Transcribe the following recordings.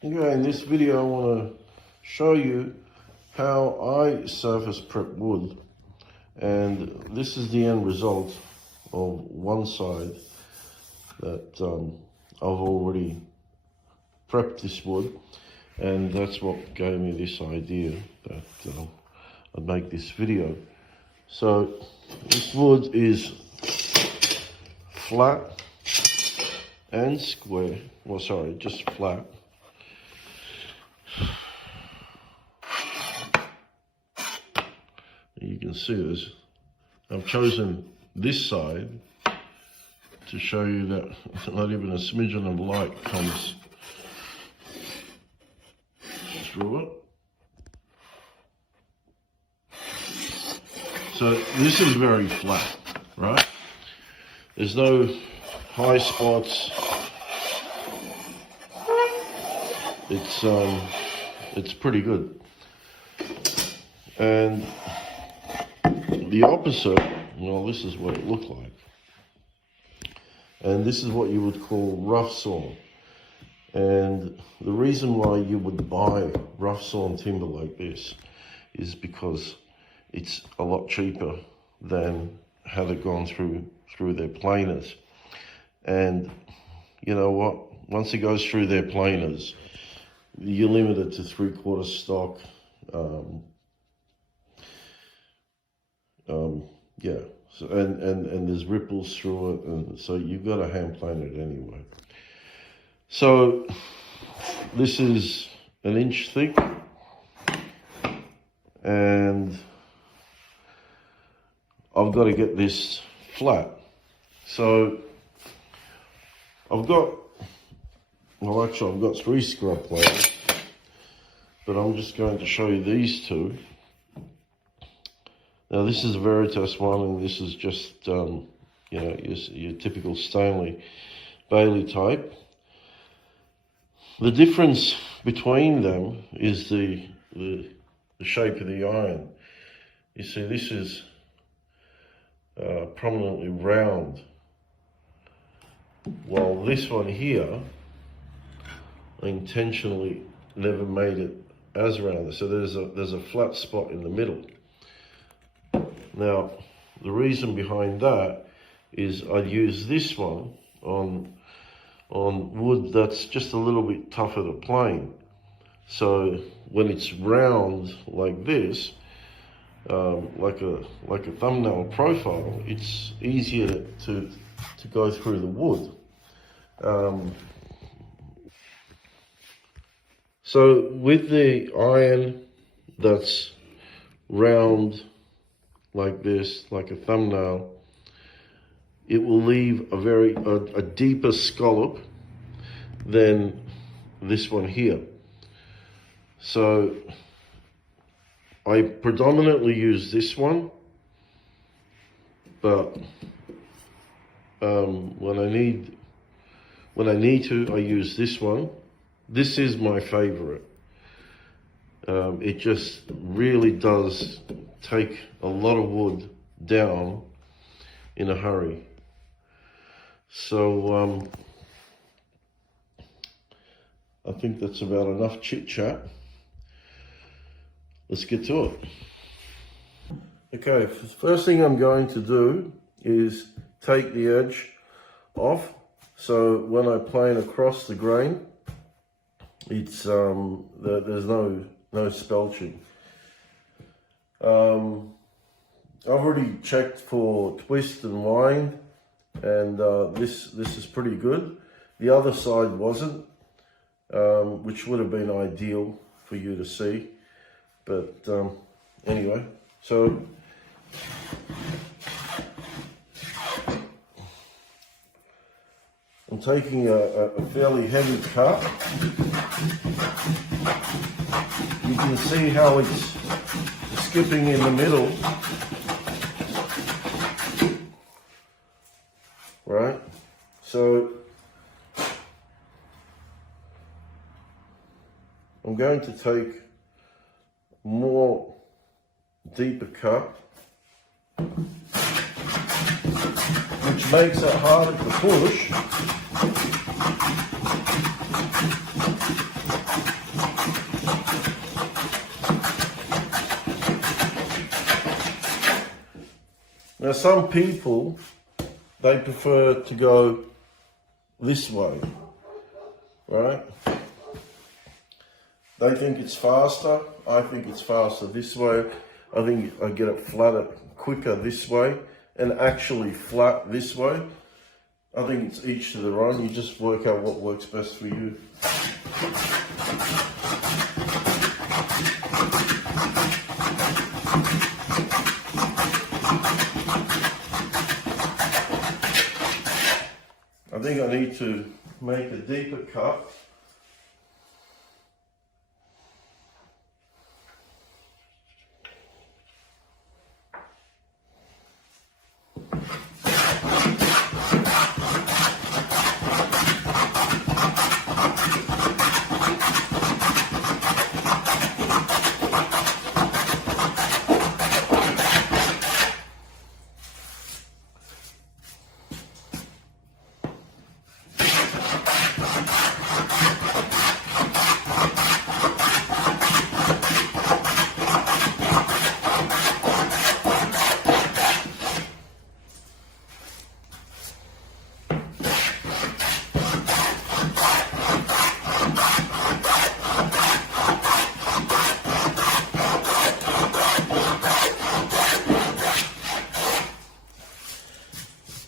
Okay, in this video I want to show you how I surface prep wood, and this is the end result of one side that I've already prepped this wood, and that's what gave me this idea that I'd make this video. So this wood is flat and square, well sorry, just flat. You can see this. I've chosen this side to show you that not even a smidgen of light comes through it. So this is very flat, right? There's no high spots. It's pretty good. And the opposite, well, this is what it looked like. And this is what you would call rough sawn. And the reason why you would buy rough sawn timber like this is because it's a lot cheaper than had it gone through their planers. And you know what? Once it goes through their planers, you're limited to 3/4 stock. Yeah, so, and there's ripples through it, and so you've got to hand plane it anyway. So this is 1 inch thick, and I've got to get this flat. So I've got 3 scrub plates, but I'm just going to show you these two. Now this is a Veritas one, and this is just, you know, your typical Stanley Bailey type. The difference between them is the shape of the iron. You see, this is prominently round, while this one here, I intentionally never made it as round. So there's a flat spot in the middle. Now, the reason behind that is I use this one on wood that's just a little bit tougher to plane. So when it's round like this, like a thumbnail profile, it's easier to go through the wood. So with the iron that's round like this, like a thumbnail, it will leave a deeper scallop than this one here. So I predominantly use this one, but when I need to, I use this one. This is my favorite. It just really does take a lot of wood down in a hurry. So I think that's about enough chit chat. Let's get to it. Okay, the first thing I'm going to do is take the edge off. So when I plane across the grain, it's there's no spelching. I've already checked for twist and wind, and this is pretty good. The other side wasn't, which would have been ideal for you to see. But anyway, so I'm taking a fairly heavy cut. You can see how it's skipping in the middle, right? So I'm going to take more deeper cut, which makes it harder to push. Now some people, they prefer to go this way, right? They think it's faster. I think it's faster this way. I think I get it flatter quicker this way and actually flat this way. I think it's each to their own. You just work out what works best for you. I think I need to make a deeper cut.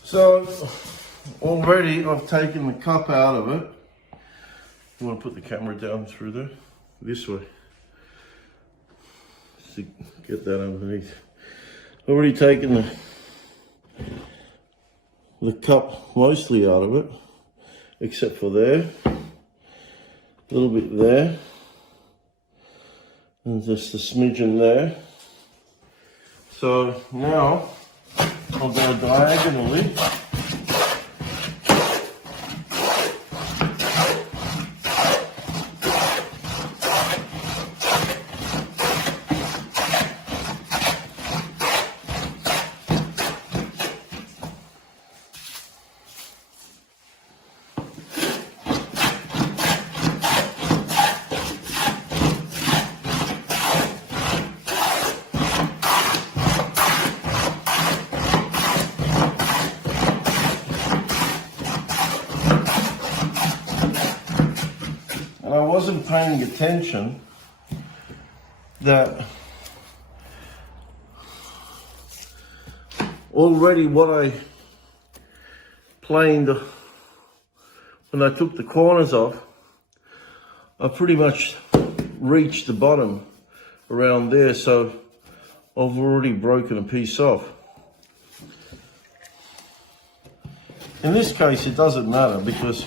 So already I've taken the cup out of it. You want to put the camera down through there? This way. So get that underneath. Already taken the cup mostly out of it, except for there. A little bit there. And just a smidgen there. So now I'll go diagonally. And I wasn't paying attention that already what I planed when I took the corners off, I pretty much reached the bottom around there, so I've already broken a piece off. In this case it doesn't matter because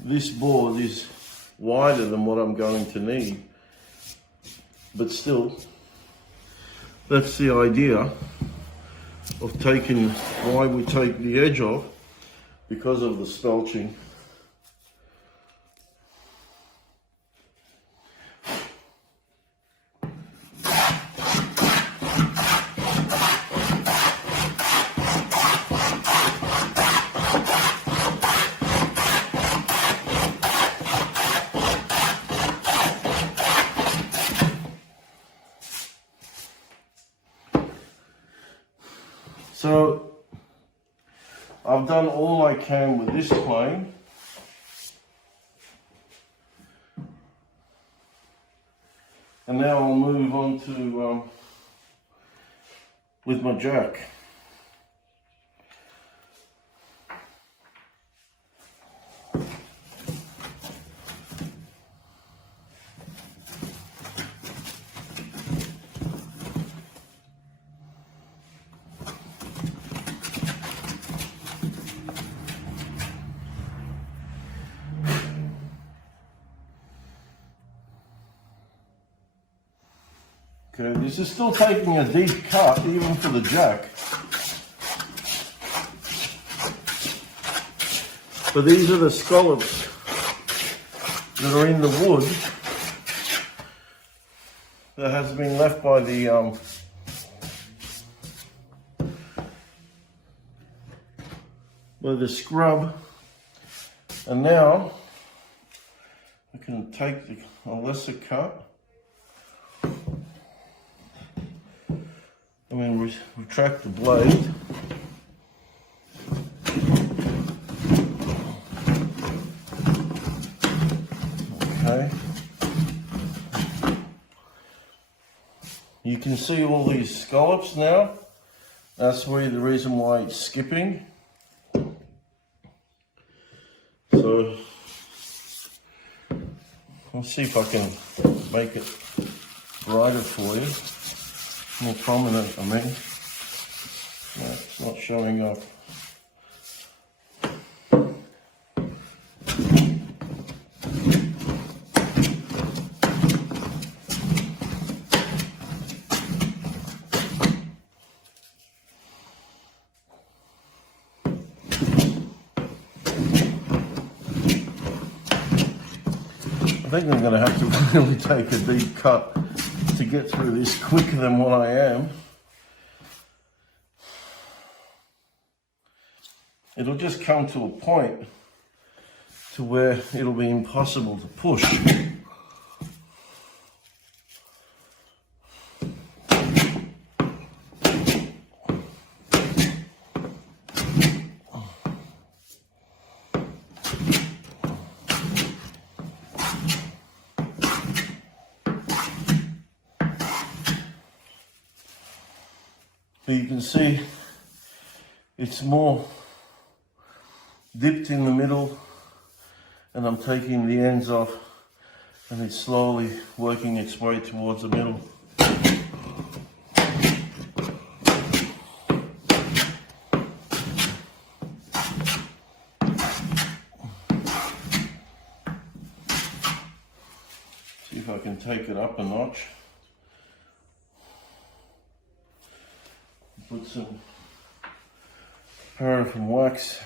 this board is wider than what I'm going to need, but still, that's the idea of taking, why we take the edge off, because of the spelching. So I've done all I can with this plane. And now I'll move on to with my jack. Okay, this is still taking a deep cut even for the jack. But these are the scallops that are in the wood that has been left by the scrub. And now I can take a lesser cut. I'm going to retract the blade. Okay. You can see all these scallops now. That's really the reason why it's skipping. So I'll see if I can make it brighter for you. More prominent, I mean. No, it's not showing up. I think I'm going to have to really take a deep cut to get through this quicker than what I am. It'll just come to a point to where it'll be impossible to push. But you can see it's more dipped in the middle, and I'm taking the ends off, and it's slowly working its way towards the middle. See if I can take it up a notch. Put some paraffin wax.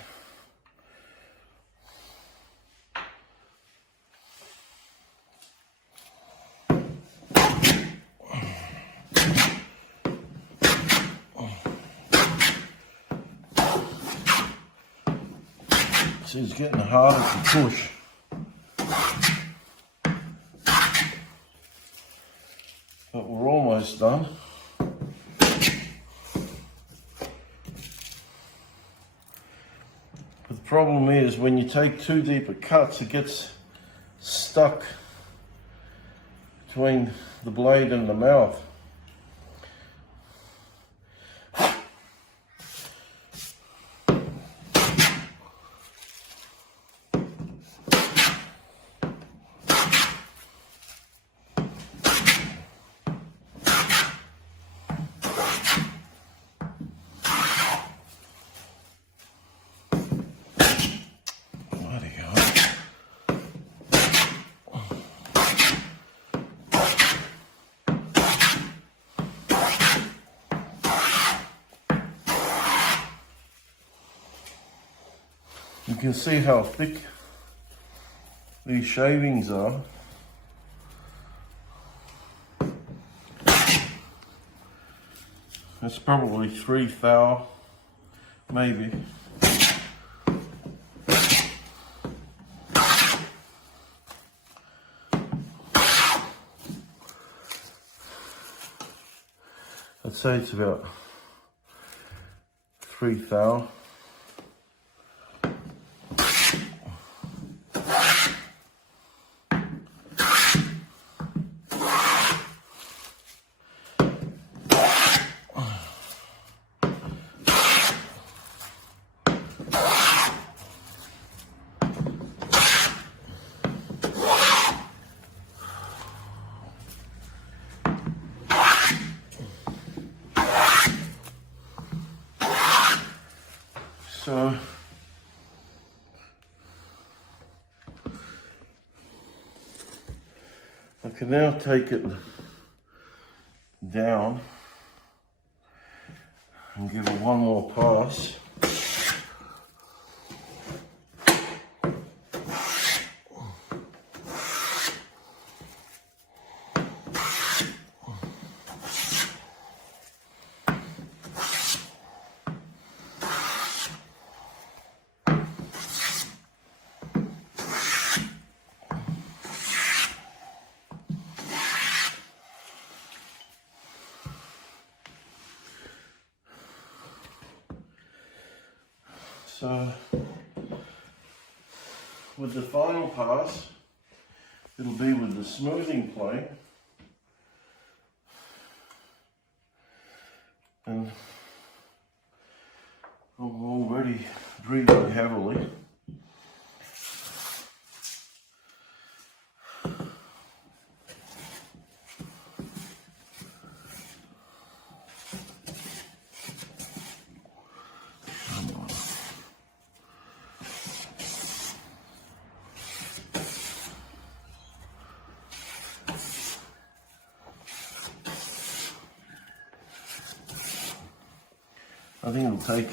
See, it's getting harder to push. But we're almost done. The problem is when you take too deep a cuts, it gets stuck between the blade and the mouth. You can see how thick these shavings are. It's probably 3 thou, maybe. I'd say it's about 3 thou. So I can now take it down and give it one more pass. So with the final pass, it'll be with the smoothing plane, and I'm already breathing heavily. I think it'll take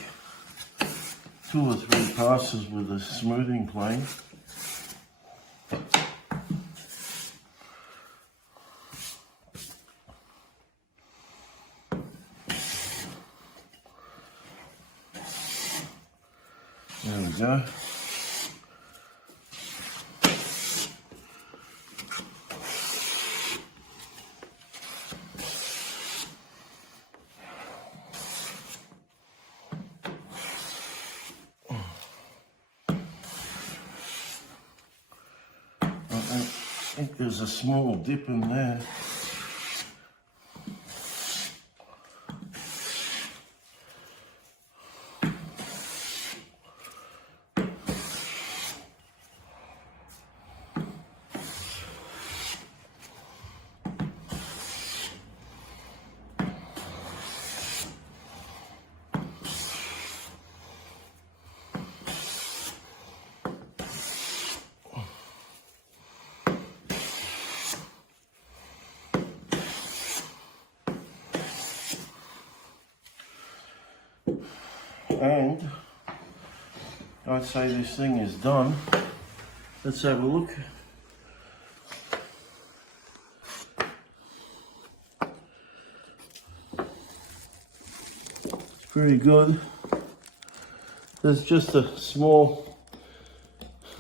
2 or 3 passes with the smoothing plane. There we go. I think there's a small dip in there. And I'd say this thing is done. Let's have a look. It's pretty good. There's just a small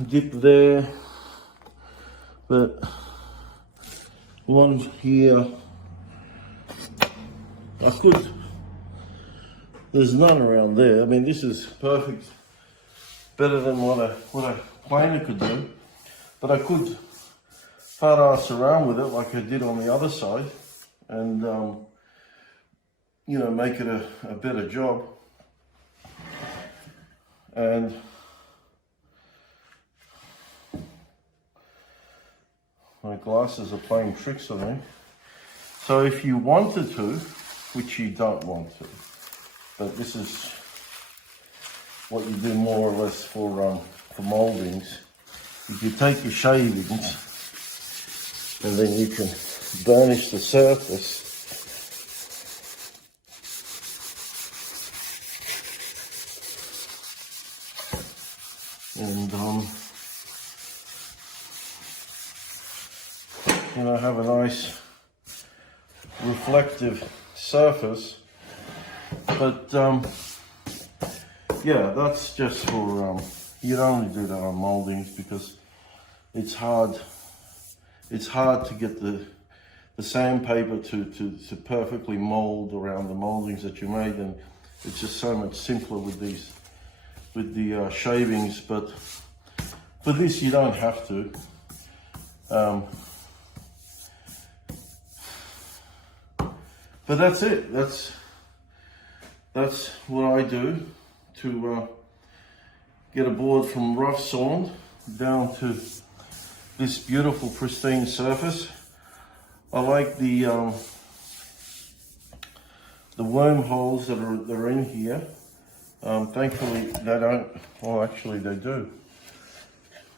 dip there, but one here, I could. There's none around there. I mean, this is perfect, better than what a planer could do. But I could fart ass around with it like I did on the other side, and you know, make it a better job. And my glasses are playing tricks on me. So if you wanted to, which you don't want to, but this is what you do more or less for mouldings. You can take your shavings and then you can burnish the surface. And you know, have a nice reflective surface. But yeah, that's just for you'd only do that on mouldings because it's hard to get the sandpaper to perfectly mold around the mouldings that you made, and it's just so much simpler with the shavings. But for this you don't have to. But that's it. That's what I do to get a board from rough sawn down to this beautiful pristine surface. I like the wormholes that are in here. Thankfully they don't, well actually they do.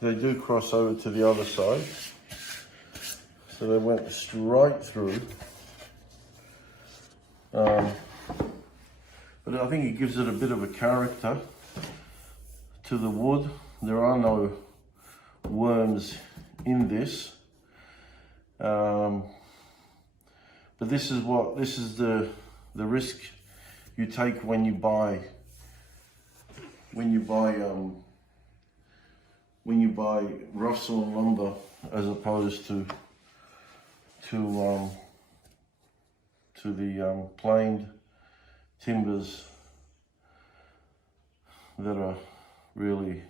They do cross over to the other side. So they went straight through. But I think it gives it a bit of a character to the wood. There are no worms in this. But this is the risk you take when you buy rough sawn lumber as opposed to the planed timbers that are really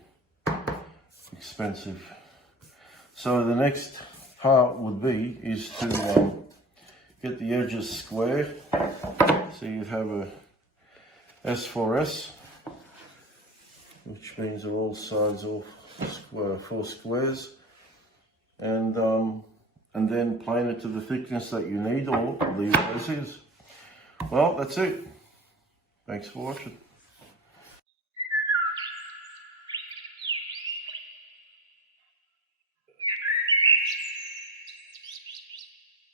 expensive. So the next part would be is to get the edges square. So you have a S4S, which means are all sides, all four squares, and then plane it to the thickness that you need, or leave it as is. Well, that's it. Thanks for watching.